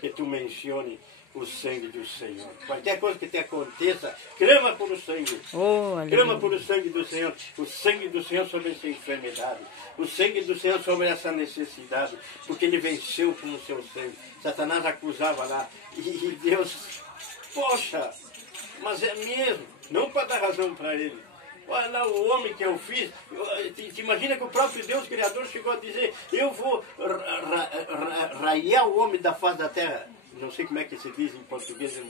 que tu mencione o sangue do Senhor. Qualquer coisa que te aconteça, clama por o sangue. Clama por o sangue do Senhor. O sangue do Senhor sobre essa enfermidade. O sangue do Senhor sobre essa necessidade. Porque Ele venceu com o seu sangue. Satanás acusava lá. E Deus, poxa, mas é mesmo. Não para dar razão para ele. Olha lá o homem que eu fiz. Te imagina que o próprio Deus Criador chegou a dizer: eu vou raiar o homem da face da terra. Não sei como é que se diz em português.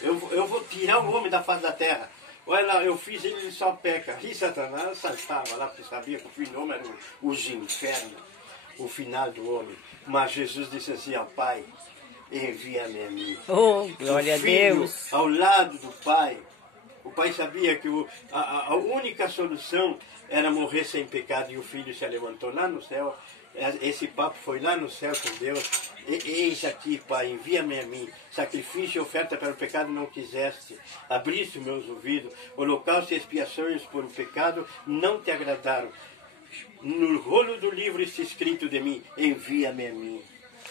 Eu vou tirar o homem da face da terra. Olha lá, eu fiz ele só peca. E Satanás saltava lá, porque sabia que o fim do homem era os infernos, o final do homem. Mas Jesus disse assim ao Pai: envia-me a mim. Oh, glória a Deus. Ao lado do Pai. O Pai sabia que a única solução era morrer sem pecado, e o Filho se levantou lá no céu. Esse papo foi lá no céu com Deus. Eis aqui, Pai, envia-me a mim. Sacrifício e oferta para o pecado não quiseste. Abriste meus ouvidos. Holocausto e expiações por o pecado não te agradaram. No rolo do livro está escrito de mim: envia-me a mim.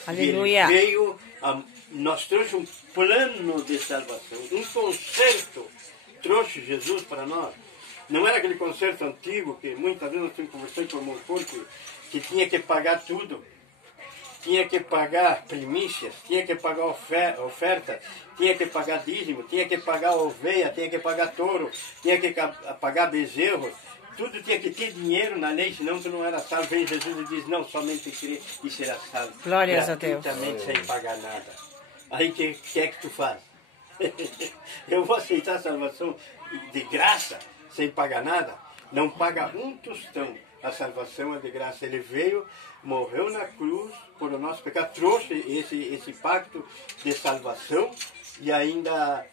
Aleluia. Ele veio, nós trouxe um plano de salvação, um conserto. Trouxe Jesus para nós. Não era aquele concerto antigo que muitas vezes eu conversei com o irmão Corpo, que tinha que pagar tudo. Tinha que pagar primícias, tinha que pagar oferta, tinha que pagar dízimo, tinha que pagar ovelha, tinha que pagar touro, tinha que pagar bezerros. Tudo tinha que ter dinheiro na lei, senão tu não era salvo. Vem Jesus e diz: não, somente crer e será salvo. Glórias a Deus. Gratuitamente, sem pagar nada. Aí o que é que tu faz? Eu vou aceitar a salvação de graça, sem pagar nada? Não paga um tostão. A salvação é de graça. Ele veio, morreu na cruz por o nosso pecado, trouxe esse pacto de salvação e ainda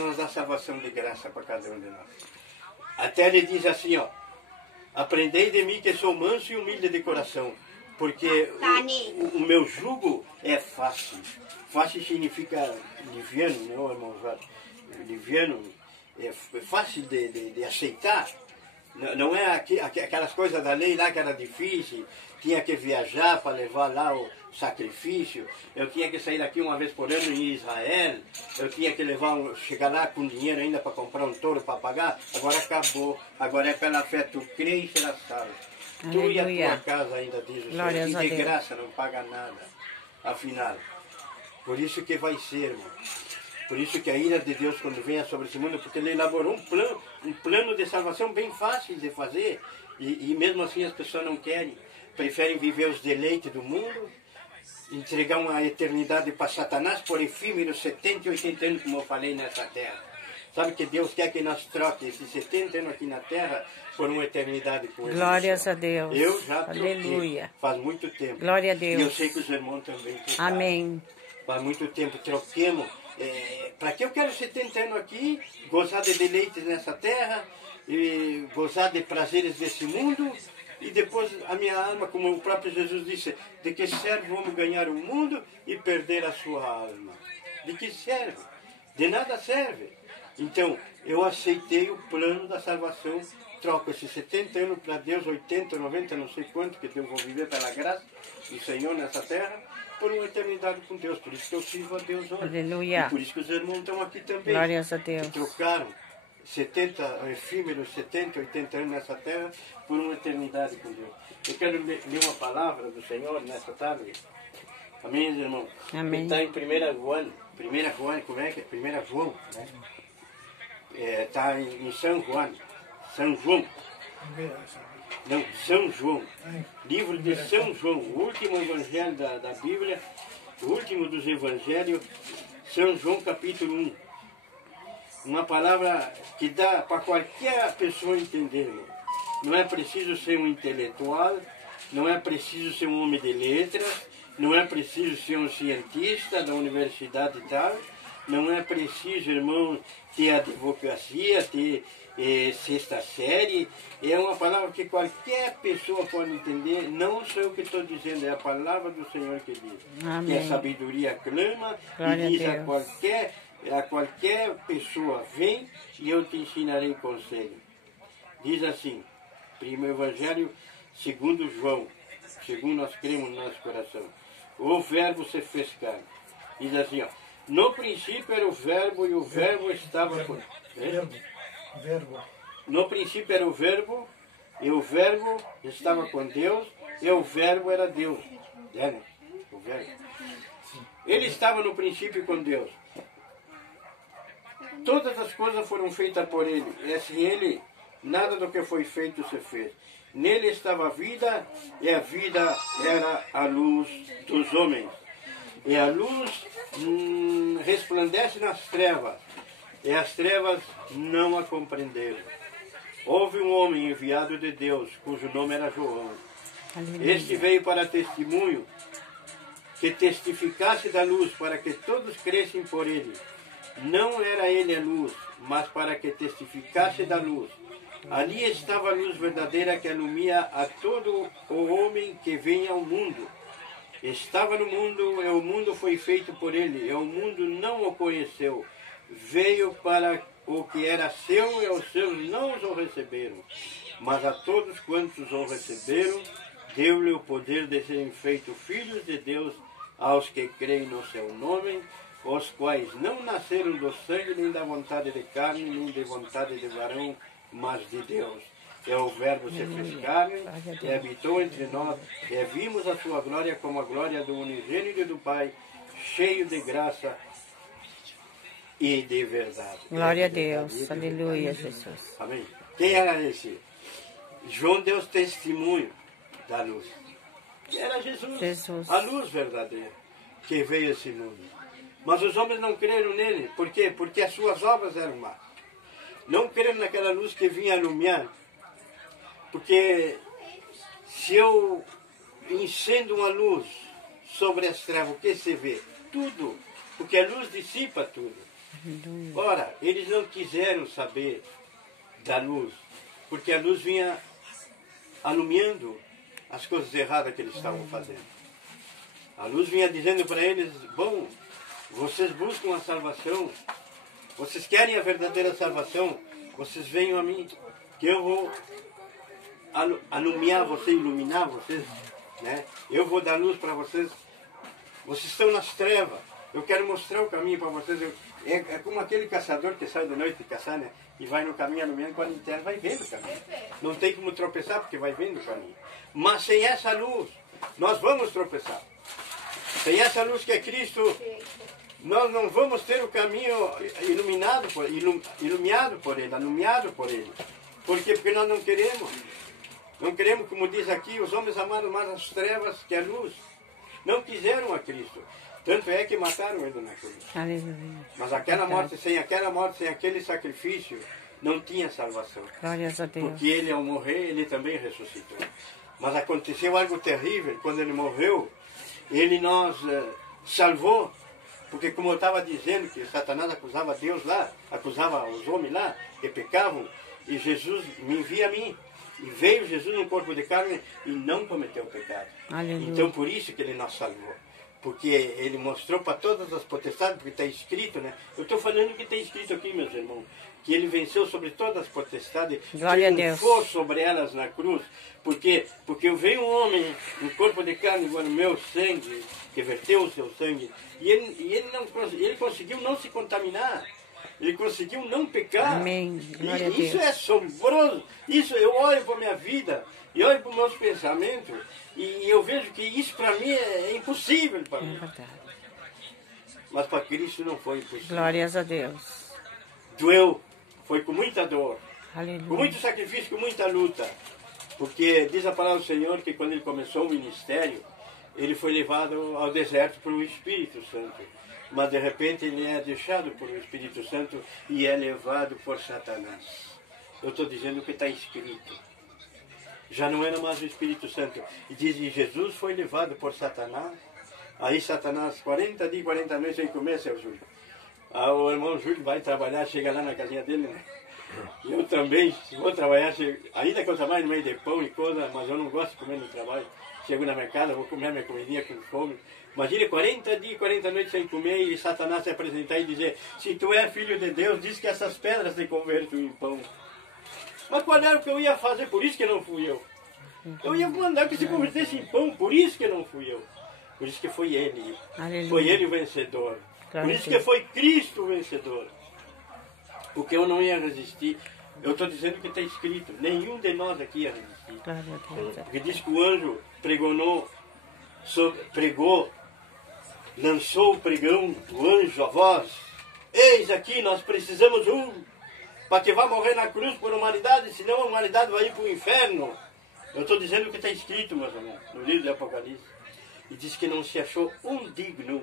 nos dá salvação de graça para cada um de nós. Até ele diz assim, ó: aprendei de mim que sou manso e humilde de coração, porque o meu jugo é fácil. Fácil significa liviano, não, irmão? Liviano é fácil de aceitar. Não é aquelas coisas da lei lá que era difícil. Tinha que viajar para levar lá o sacrifício. Eu tinha que sair daqui uma vez por ano em Israel. Eu tinha que chegar lá com dinheiro ainda para comprar um touro para pagar. Agora acabou. Agora é pela fé. Tu crê e será salvo. Tu e a tua casa, ainda diz o Senhor. E de graça, não paga nada. Afinal. Por isso que vai ser, irmão. Por isso que a ira de Deus, quando vem sobre esse mundo, porque Ele elaborou um plano de salvação bem fácil de fazer. E mesmo assim as pessoas não querem. Preferem viver os deleites do mundo, entregar uma eternidade para Satanás por efímeros 70 e 80 anos, como eu falei, nessa terra. Sabe que Deus quer que nós troquemos esses 70 anos aqui na terra por uma eternidade com Ele. Glórias a Deus. Eu já troquei. Aleluia. Faz muito tempo. Glória a Deus. E eu sei que os irmãos também trocaram. Amém. Faz muito tempo troquemos. Para que eu quero 70 anos aqui, gozar de deleites nessa terra, e gozar de prazeres desse mundo, e depois a minha alma, como o próprio Jesus disse: de que serve vamos ganhar o mundo e perder a sua alma? De que serve? De nada serve. Então, eu aceitei o plano da salvação, troco esses 70 anos para Deus, 80, 90, não sei quanto, que eu vou viver pela graça do Senhor nessa terra, por uma eternidade com Deus. Por isso que eu sirvo a Deus hoje. Aleluia. E por isso que os irmãos estão aqui também. Glórias a Deus. Que trocaram efímeros 70, 80 anos nessa terra por uma eternidade com Deus. Eu quero ler uma palavra do Senhor nessa tarde. Amém, irmão? Amém. Está em 1 João. 1 João, como é que é? 1 João, né? Está em São João. São João. Não, São João. Livro de São João. O último evangelho da Bíblia. O último dos evangelhos. São João, capítulo 1. Uma palavra que dá para qualquer pessoa entender, irmão. Não é preciso ser um intelectual, não é preciso ser um homem de letras, não é preciso ser um cientista da universidade e tal, não é preciso, irmão, ter advocacia, ter sexta série. É uma palavra que qualquer pessoa pode entender. Não sou eu que estou dizendo, é a palavra do Senhor que diz. Amém. Que a sabedoria clama. Glória e diz a Deus. a qualquer pessoa: vem e eu te ensinarei conselho. Diz assim, primeiro evangelho, segundo João, segundo nós cremos no nosso coração. o verbo se fez carne. Diz assim, ó, no princípio era o verbo e o verbo estava com... Verbo. No princípio era o verbo e o verbo estava com Deus e o verbo era Deus. É, né? O verbo. Ele estava no princípio com Deus. Todas as coisas foram feitas por ele. E sem ele, nada do que foi feito se fez. Nele estava a vida, e a vida era a luz dos homens. E a luz resplandece nas trevas, e as trevas não a compreenderam. Houve um homem enviado de Deus, cujo nome era João. Este veio para testemunho, que testificasse da luz, para que todos crescem por ele. Não era ele a luz, mas para que testificasse da luz. Ali estava a luz verdadeira que alumia a todo o homem que vem ao mundo. Estava no mundo, e o mundo foi feito por ele, e o mundo não o conheceu. Veio para o que era seu, e os seus não o receberam. Mas a todos quantos o receberam, deu-lhe o poder de serem feitos filhos de Deus, aos que creem no seu nome, os quais não nasceram do sangue, nem da vontade de carne, nem de vontade de varão, mas de Deus. E o verbo se fez carne e habitou entre nós, e vimos a sua glória como a glória do unigênito do Pai, cheio de graça e de verdade. Glória a Deus. Aleluia, Jesus. Amém. Quem era esse? João deu testemunho da luz. Era Jesus, a luz verdadeira, que veio a esse mundo. Mas os homens não creram nele. Por quê? Porque as suas obras eram más. Não creram naquela luz que vinha alumiar. Porque se eu incendo uma luz sobre as trevas, o que se vê? Tudo. Porque a luz dissipa tudo. Ora, eles não quiseram saber da luz, porque a luz vinha alumiando as coisas erradas que eles estavam fazendo. A luz vinha dizendo para eles, bom, vocês buscam a salvação, vocês querem a verdadeira salvação, vocês venham a mim, que eu vou alumiar vocês, iluminar vocês, né? Eu vou dar luz para vocês. Vocês estão nas trevas, eu quero mostrar o caminho para vocês. É como aquele caçador que sai da noite de caçar, né? E vai no caminho alumiando com a linterna, vai vendo o caminho. Não tem como tropeçar porque vai vendo o caminho. Mas sem essa luz, nós vamos tropeçar. Sem essa luz que é Cristo, nós não vamos ter o caminho iluminado por Ele, alumiado por Ele. Por quê? Porque nós não queremos. Não queremos, como diz aqui, os homens amaram mais as trevas que a luz. Não quiseram a Cristo. Tanto é que mataram ele na cruz. Aleluia. Mas aquela morte, sem aquele sacrifício, não tinha salvação. Glórias a Deus. Porque ele, ao morrer, ele também ressuscitou. Mas aconteceu algo terrível. Quando ele morreu, ele nos salvou. Porque como eu estava dizendo, que Satanás acusava Deus lá, acusava os homens lá, que pecavam, e Jesus me envia a mim. E veio Jesus no corpo de carne e não cometeu pecado. Aleluia. Então por isso que ele nos salvou. Porque ele mostrou para todas as potestades, porque está escrito, né? Eu estou falando o que está escrito aqui, meus irmãos. Que ele venceu sobre todas as potestades, triunfou sobre elas na cruz. Por quê? Porque veio um homem no corpo de carne, igual no meu sangue, que verteu o seu sangue, e ele conseguiu não se contaminar. Ele conseguiu não pecar. Amém. Glória a Deus. Isso é assombroso. Isso eu olho para a minha vida e olho para os meus pensamentos e eu vejo que isso para mim é impossível para mim. Mas para Cristo não foi impossível. Glórias a Deus. Doeu. Foi com muita dor. Aleluia. Com muito sacrifício, com muita luta. Porque diz a palavra do Senhor que quando ele começou o ministério, ele foi levado ao deserto pelo Espírito Santo. Mas de repente ele é deixado por o Espírito Santo e é levado por Satanás. Eu estou dizendo o que está escrito. Já não era mais o Espírito Santo. E diz que Jesus foi levado por Satanás. Aí Satanás, 40 dias, 40 noites sem comer, seu Júlio. O irmão Júlio vai trabalhar, chega lá na casinha dele, né? Eu também vou trabalhar, ainda que eu trabalho no meio de pão e coisa, mas eu não gosto de comer no trabalho. Chego na minha casa, vou comer minha comidinha com fome. Imagina 40 dias, 40 noites sem comer e Satanás se apresentar e dizer: se tu é filho de Deus, diz que essas pedras se convertem em pão. Mas qual era o que eu ia fazer? Por isso que não fui eu. Eu ia mandar que se convertesse em pão, por isso que não fui eu. Por isso que foi ele. Aleluia. Foi ele o vencedor. Glória Por isso a que Deus. foi Cristo o vencedor. Porque eu não ia resistir. Eu estou dizendo que está escrito. Nenhum de nós aqui ia resistir. Glória a Deus. Porque diz que o anjo pregou, lançou o pregão do anjo a voz. Eis aqui, nós precisamos para que vá morrer na cruz por humanidade, senão a humanidade vai ir para o inferno. Eu estou dizendo o que está escrito, meus amigos, no livro do Apocalipse. E diz que não se achou um digno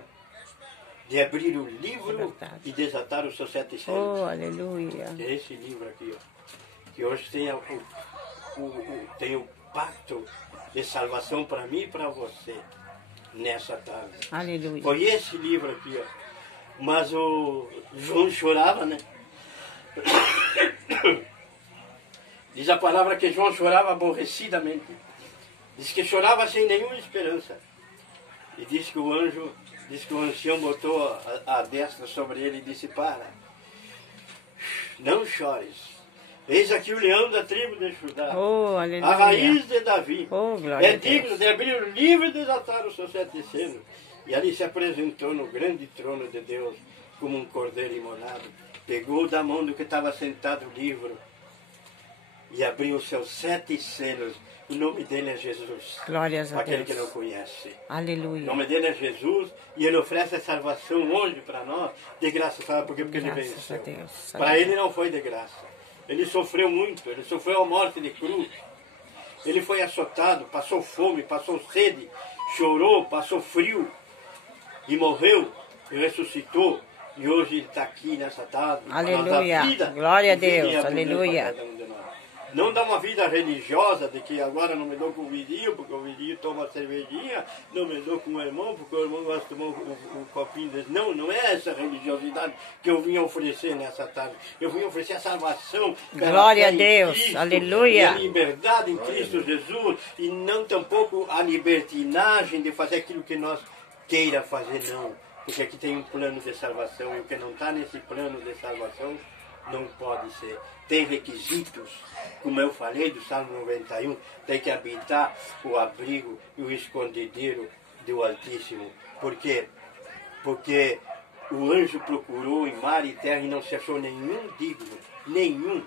de abrir o livro e desatar os seus 7 selos. Oh, aleluia. Que é esse livro aqui, ó, que hoje tem, tem o pacto de salvação para mim e para você, nessa tarde. Aleluia. Foi esse livro aqui, ó. Mas o João chorava, né? Diz a palavra que João chorava aborrecidamente. Diz que chorava sem nenhuma esperança. E diz que o ancião botou a destra sobre ele e disse: para, não chores. Eis aqui o leão da tribo de Judá, Oh, aleluia. a raiz de Davi. Oh, glória É a Deus. digno de abrir o livro e desatar os seus 7 selos. E ali se apresentou no grande trono de Deus como um cordeiro imolado. Pegou da mão do que estava sentado o livro e abriu os seus 7 selos. O nome dele é Jesus. Glórias a Aquele que Deus. não conhece. O Aleluia. nome dele é Jesus e ele oferece a salvação hoje para nós de graça. Sabe por quê? Porque ele Graças a venceu. Deus. Para ele não foi de graça. Ele sofreu muito, ele sofreu a morte de cruz. Ele foi açotado, passou fome, passou sede, chorou, passou frio e morreu e ressuscitou. E hoje ele está aqui nessa tarde. para nos dar Aleluia. vida Glória a e vida Deus. em abundância Aleluia. para cada um de nós. Não dá uma vida religiosa de que agora não me dou com o vizinho, porque o vizinho toma cervejinha, não me dou com o irmão, porque o irmão gosta de tomar um copinho desse. Não, não é essa religiosidade que eu vim oferecer nessa tarde. Eu vim oferecer a salvação. pela Glória fé a em Deus. Cristo, Aleluia. e a liberdade em Cristo Jesus, e não tampouco a libertinagem de fazer aquilo que nós queira fazer, não. Porque aqui tem um plano de salvação, e o que não está nesse plano de salvação não pode ser. Tem requisitos, como eu falei do Salmo 91, tem que habitar o abrigo e o escondedouro do Altíssimo. Por quê? Porque o anjo procurou em mar e terra e não se achou nenhum digno, nenhum.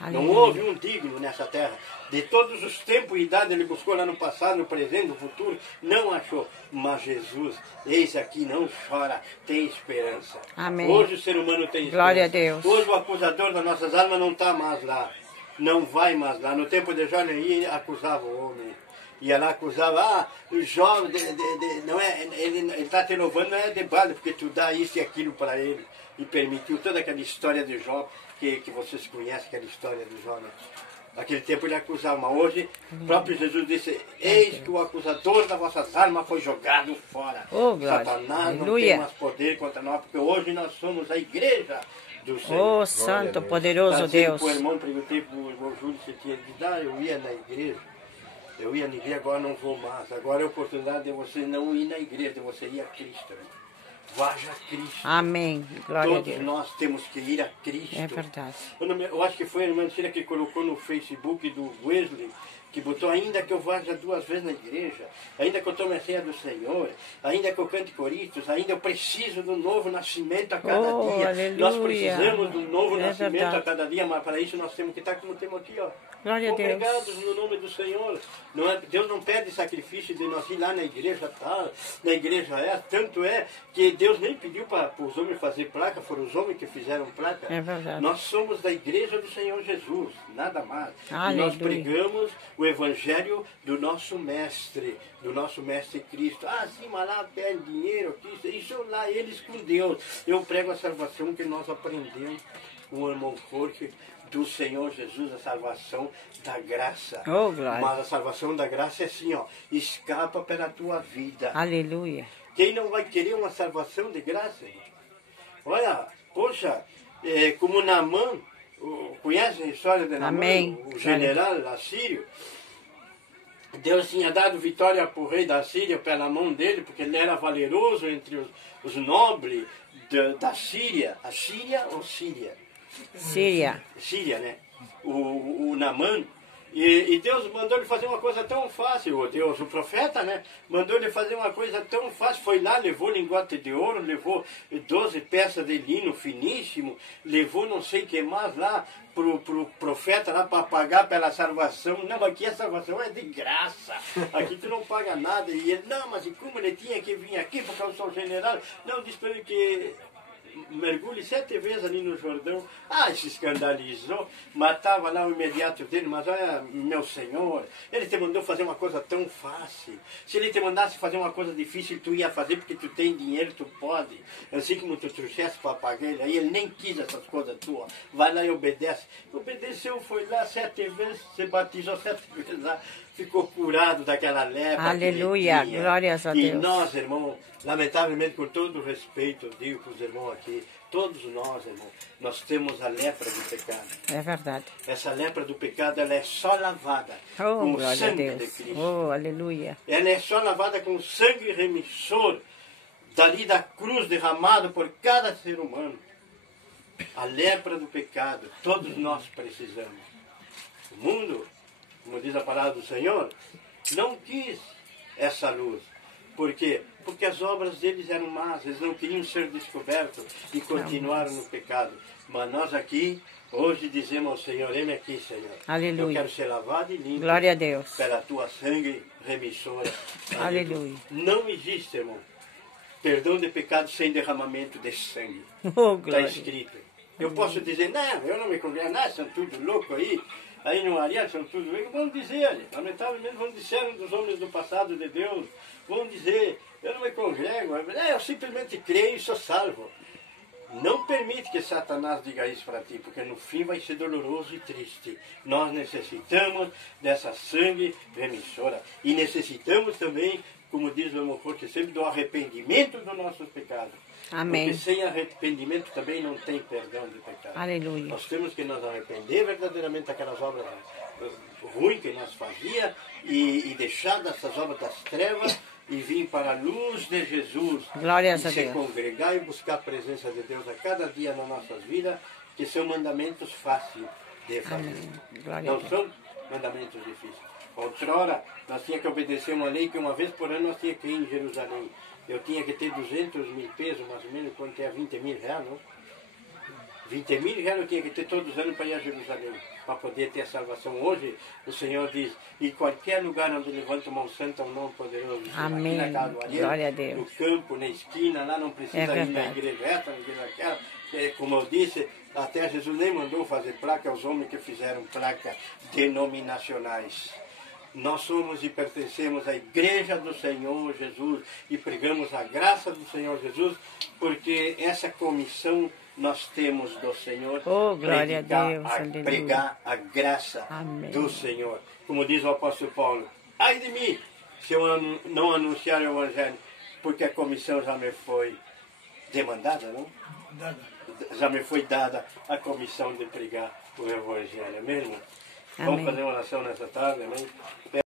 Não Aleluia. houve um digno nessa terra. De todos os tempos e idade ele buscou lá no passado, no presente, no futuro, não achou. Mas Jesus, eis aqui, não chora, tem esperança. Amém. Hoje o ser humano tem esperança. Glória a Deus. Hoje o acusador das nossas almas não está mais lá. Não vai mais lá. No tempo de Jó, ele acusava o homem. Ia lá, acusava, o Jó, não é, ele está te louvando, não é de bala, porque tu dá isso e aquilo para ele. E permitiu toda aquela história de Jó, que vocês conhecem, aquela história de Jó, né? Naquele tempo ele acusava, mas hoje o próprio Jesus disse: eis que o acusador das vossas almas foi jogado fora. Oh, glória. Satanás não Aleluia. tem mais poder contra nós, porque hoje nós somos a igreja do Senhor. Oh, Santo, poderoso Deus. O irmão perguntei para o irmão Júlio se tinha de dar, eu ia na igreja. Eu ia na igreja, agora não vou mais. Agora é a oportunidade de você não ir na igreja, de você ir a Cristo, irmão. Vaja a Cristo. Amém. Glória a Todos Deus. nós temos que ir a Cristo. É verdade. Eu acho que foi a irmã Cira que colocou no Facebook do Wesley, que botou: ainda que eu vá 2 vezes na igreja, ainda que eu tome a ceia do Senhor, ainda que eu cante coristas, ainda eu preciso do novo nascimento a cada Oh, dia. aleluia. Nós precisamos do novo É nascimento verdade. a cada dia, mas para isso nós temos que estar como temos aqui, ó. Glória a Deus. Obrigados no nome do Senhor. Não é, Deus não pede sacrifício de nós ir lá na igreja tal, na igreja essa. Tanto é que Deus nem pediu para os homens fazer placa, foram os homens que fizeram placa. É verdade. Nós somos da igreja do Senhor Jesus, nada mais. E Aleluia. nós pregamos o evangelho do nosso mestre Cristo. Ah, sim, mas lá pede dinheiro, isso lá eles com Deus. Eu prego a salvação que nós aprendemos com o irmão Jorge, do Senhor Jesus, a salvação da graça. Oh, glória. Mas a salvação da graça é assim, ó, escapa pela tua vida. Aleluia. Quem não vai querer uma salvação de graça? Olha, poxa, como Naamã, conhece a história de Naamã? Amém. O general assírio? Deus tinha dado vitória para o rei da Síria pela mão dele, porque ele era valeroso entre os nobres da Síria. A Síria ou Síria? Síria. Síria, né? O Naamã, E Deus mandou ele fazer uma coisa tão fácil, o profeta, né? Mandou ele fazer uma coisa tão fácil. Foi lá, levou lingote de ouro, levou 12 peças de lino finíssimo, levou não sei o que mais lá pro profeta lá para pagar pela salvação. Não, aqui a salvação é de graça. Aqui tu não paga nada. E ele, não, mas e como ele tinha que vir aqui porque eu sou general? Não, diz para ele que mergulhe 7 vezes ali no Jordão. Se escandalizou, matava lá o imediato dele, mas olha, meu Senhor, ele te mandou fazer uma coisa tão fácil. Se ele te mandasse fazer uma coisa difícil, tu ia fazer porque tu tem dinheiro, tu pode. Assim como tu trouxesse para pagar ele, aí ele nem quis essas coisas tuas. Vai lá e obedece. Obedeceu, foi lá 7 vezes, se batizou 7 vezes lá, ficou curado daquela lepra. Aleluia, glórias a Deus. E nós, irmão, lamentavelmente, com todo o respeito, eu digo para os irmãos aqui, todos nós, irmão, nós temos a lepra do pecado. É verdade. Essa lepra do pecado, ela é só lavada com o Glória a sangue Deus. de Cristo. Aleluia. Ela é só lavada com o sangue remissor dali da cruz derramado por cada ser humano. A lepra do pecado, todos nós precisamos. O mundo, como diz a palavra do Senhor, não quis essa luz. Por quê? Porque as obras deles eram más, eles não queriam ser descobertos e continuaram no pecado. Mas nós aqui, hoje dizemos ao Senhor, eis-me aqui, Senhor. Aleluia. Eu quero ser lavado e limpo Glória a Deus. pela tua sangue remissora. Aleluia. Não existe, irmão, perdão de pecado sem derramamento de sangue. Oh, Está glória. escrito. Eu posso dizer, não, eu não me congrego, não, são tudo louco aí no Ariel são tudo louco. Vão dizer, lamentavelmente vão dizer um dos homens do passado de Deus, vão dizer, eu não me congrego, eu simplesmente creio e sou salvo. Não permite que Satanás diga isso para ti, porque no fim vai ser doloroso e triste. Nós necessitamos dessa sangue remissora. E necessitamos também, como diz o irmão Forte sempre, do arrependimento dos nossos pecados. Amém. Porque sem arrependimento também não tem perdão de pecado. Aleluia. Nós temos que nos arrepender verdadeiramente daquelas obras ruins que nós fazíamos e deixar dessas obras das trevas e vir para a luz de Jesus. Glórias e a se Deus. congregar e buscar a presença de Deus a cada dia nas nossas vidas, que são mandamentos fáceis de fazer. Amém. Glória a Não Deus. são mandamentos difíceis. Outrora, nós tínhamos que obedecer uma lei que uma vez por ano nós tínhamos que ir em Jerusalém. Eu tinha que ter 200 mil pesos, mais ou menos, quanto é 20 mil reais, não? 20 mil reais eu tinha que ter todos os anos para ir a Jerusalém, para poder ter a salvação. Hoje, o Senhor diz, em qualquer lugar onde levanta uma mão santa, um nome poderoso. Amém. Aqui na casa do Ariel, Glória a Deus. no campo, na esquina, lá não precisa ir na verdade. igreja essa, na igreja aquela. Como eu disse, até Jesus nem mandou fazer placa aos homens que fizeram placas denominacionais. Nós somos e pertencemos à Igreja do Senhor Jesus e pregamos a graça do Senhor Jesus, porque essa comissão nós temos do Senhor. Oh, glória a Deus, aleluia. Pregar a graça Amém. do Senhor. Como diz o apóstolo Paulo, ai de mim se eu não anunciar o Evangelho, porque a comissão já me foi demandada, não? Já me foi dada a comissão de pregar o Evangelho. Amém, irmão? Vamos Amém. fazer uma oração nessa tarde, amém?